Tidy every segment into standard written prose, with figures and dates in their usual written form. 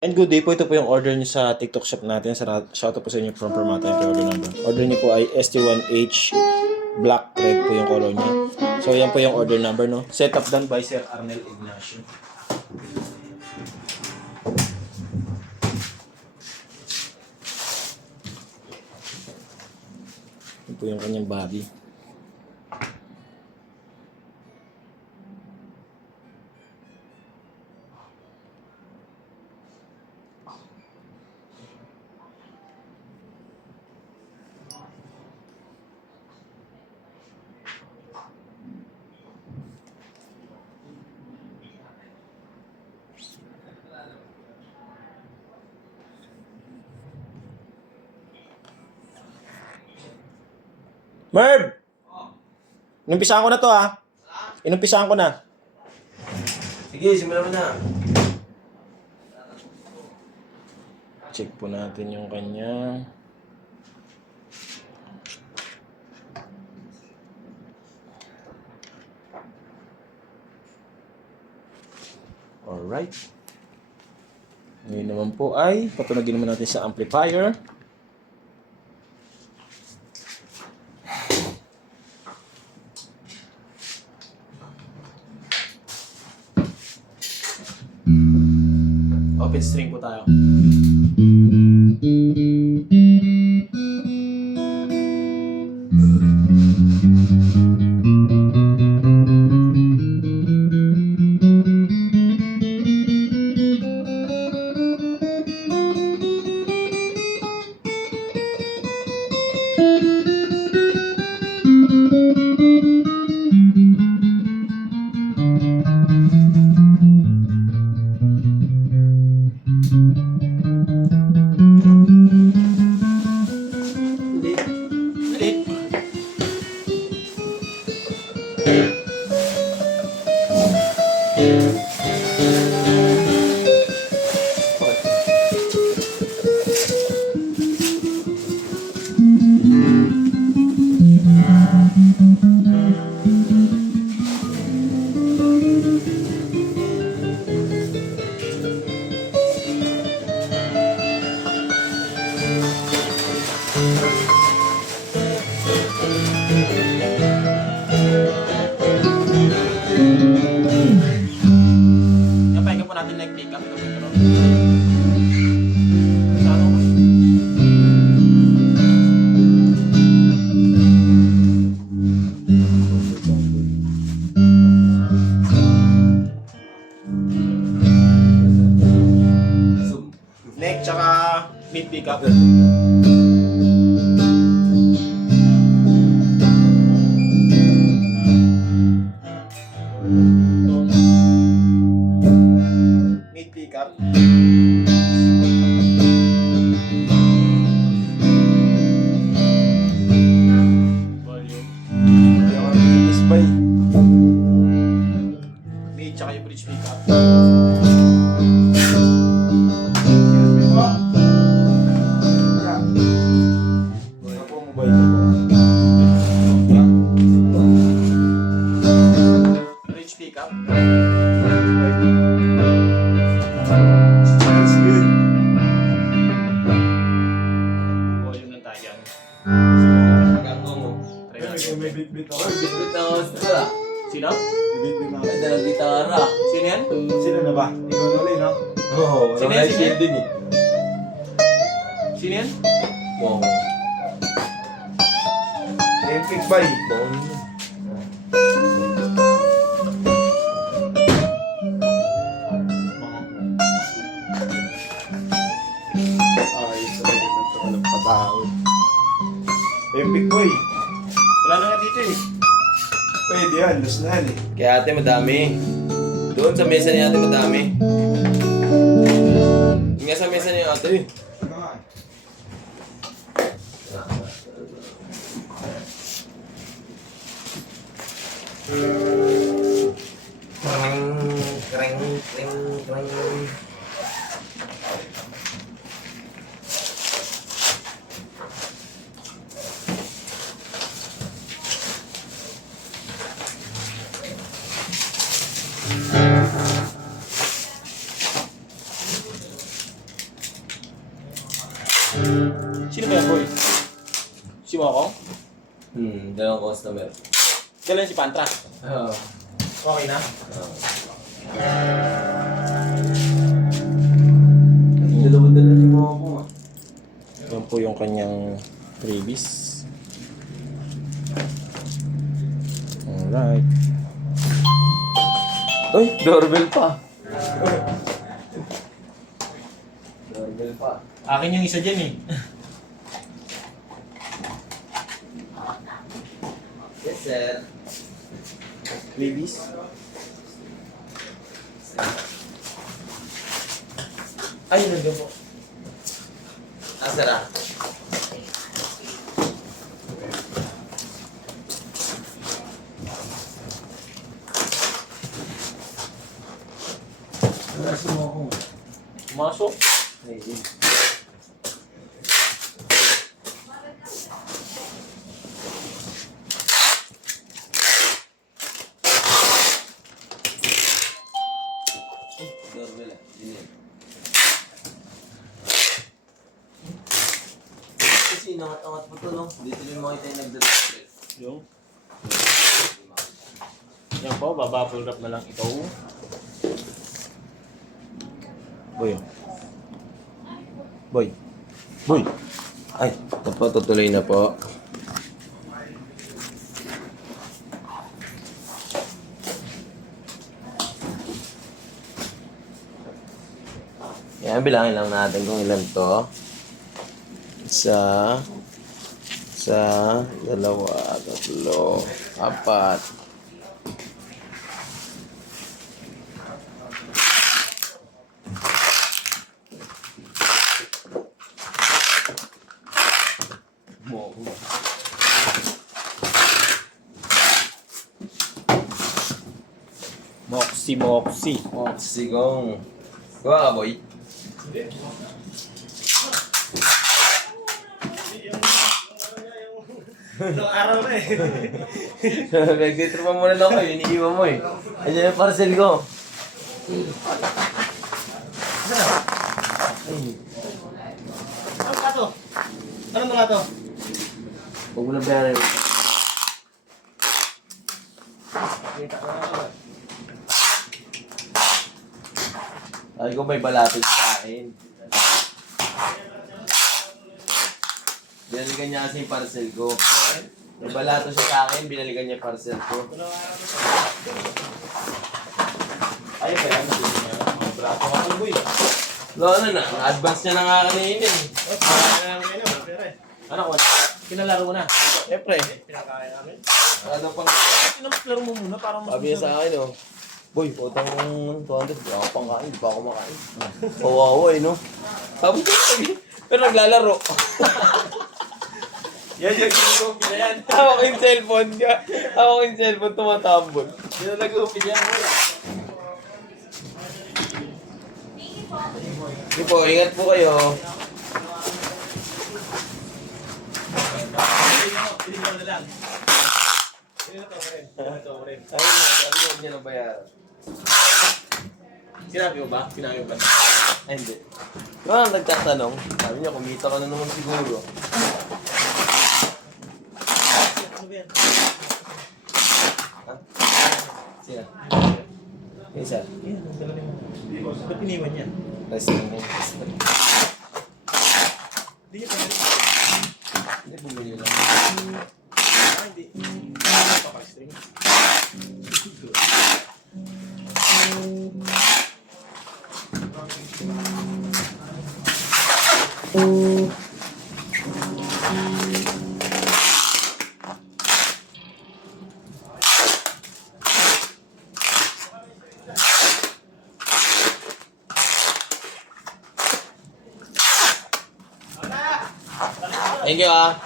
And good day po, ito po yung order niyo sa TikTok shop natin. Shoutout po sa inyo from Permata yung order number. Order niyo po ay ST1H Black Red po yung color niya. So yan po yung order number, no? Setup done by Sir Arnel Ignacio. Yan po yung kanyang body. Merv! Inumpisahan ko na to, ha? Inumpisahan ko na. Sige, simulan mo na. Check po natin yung kanya. Alright. Ngayon naman po ay patunogin naman natin sa amplifier. Open string po tayo. Pahinga po natin like pick up. Neck tsaka mid pick up. Mid pick up. Volume. Mid tsaka yung bridge pick up. Bridge pick up. That's good. Volume ng tayan. Gagawin mo. Try natin. May bit-bit ako. Bit-bit ako sa Sino? bit-bit ako. Ganda ng gitara. Sino yan? Sino na ba? Ikaw na ulit, no? Oo, Sino yan? Sino yan? din eh. Sino yan? Wow. Epic bay. Ayos talaga na ito. Alam patawad. Epic boy. Wala na nga dito eh. Pwede yan, last na yan eh. Kaya ate madami. Doon sa mesa ni ate madami. Yung nga sa mesa ni ate. Ano nga? Kreng, kreng, kreng. Sino ba yan, boy? Si Wako? Dalawang customer. Kailan si Pantra? Oo. Okay na? Dalawa-dala ni mo ako ah. Yan po yung kanyang freebies. Alright. Uy, doorbell pa. Doorbell pa. Akin yung isa dyan eh. Yes, sir. Freebies? Ay, nandiyan po. Sir. Nasa mo ako. Masok. Ay, doorbell ah. Dinig. Kasi inangat-angat po to, no? Dito yung mga tayo nagdadasal. Yung. Yan po, babubble wrap na lang ito. Boy. Boy. Boy. Ay, ito po, tutuloy na po. Yan, bilangin lang natin kung ilan to. Isa, dalawa, tatlo, apat. Moxie. Sigong. Gawa ka, boy? Ilang araw na eh. Nag-trip mo muna lang kayo, iniiwan mo eh. Ayan yung parcel ko. Ano nga to? Ano nga to? Huwag mo na bayaran. Ay ko may balatid sa akin. Binalikan niya kasi yung parcel ko. May balato siya sa akin, binalikan niya yung parcel ko. Ay, kaya na din niya. Mga brato ka pang boy. Ano na, advance niya na nga kanina eh. Ano ko? Pinalaro mo na. Siyempre, Pinakaya namin. ano pang... Pinaplaro mo muna para mas... Sabi niya sa akin oh, boy, utang 200, di ako pangkain, di pa ako makain. Kawawa eh, no? Sabi ko, pero naglalaro. Yan yung ginugupin na yan. Hawak ko yung cellphone ka. Hawak ko yung cellphone, tumatambol. Yan ang nag-upin yan. Sige po, ingat po kayo. Piling mo na lang. Piling mo rin. Ayun na, sabi ko, huwag niya na bayaran. Sinabi mo ba? Sinabi mo ba? Ay, hindi. Yung mga nagtatanong, sabi niya, kumita ka na naman siguro. Ano ba yan? Ha? Sina? Isa. Yan, ang dala mo. Ba't iniwan yan? Testing mo. Hindi niya pwede. Hindi, bumili lang. Hindi. Papag-string. Thank you ah.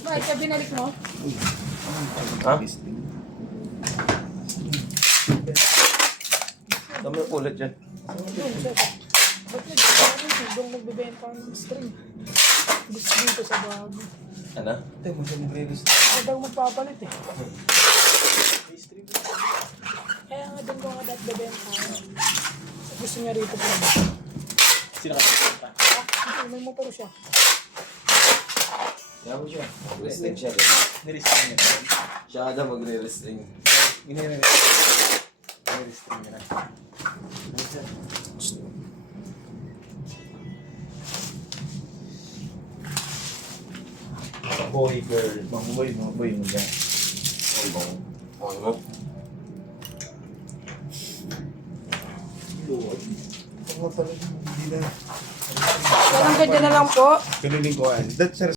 Bakit ka binalik mo? Ha? Dami ang ulit dyan. Doon, sir. Ba't nagkakaroon? Doon nagbibenta ng string. Gusto dito sa bago. Ano? Kaya daw magpapalit eh. Kaya nga doon ko nga dapat bibenta. Gusto niya rito po. Sino ka pa? May motor siya. Kaya mo siya. Mag-wrestling siya. Nirestrain niya. Siya kada magre-wrestling. Nirestrain niya. Boy, girl. Mga boy mo dyan. Okay mo? Hindi na. Parang ganyan na lang po. Ganunin ko. That, sir,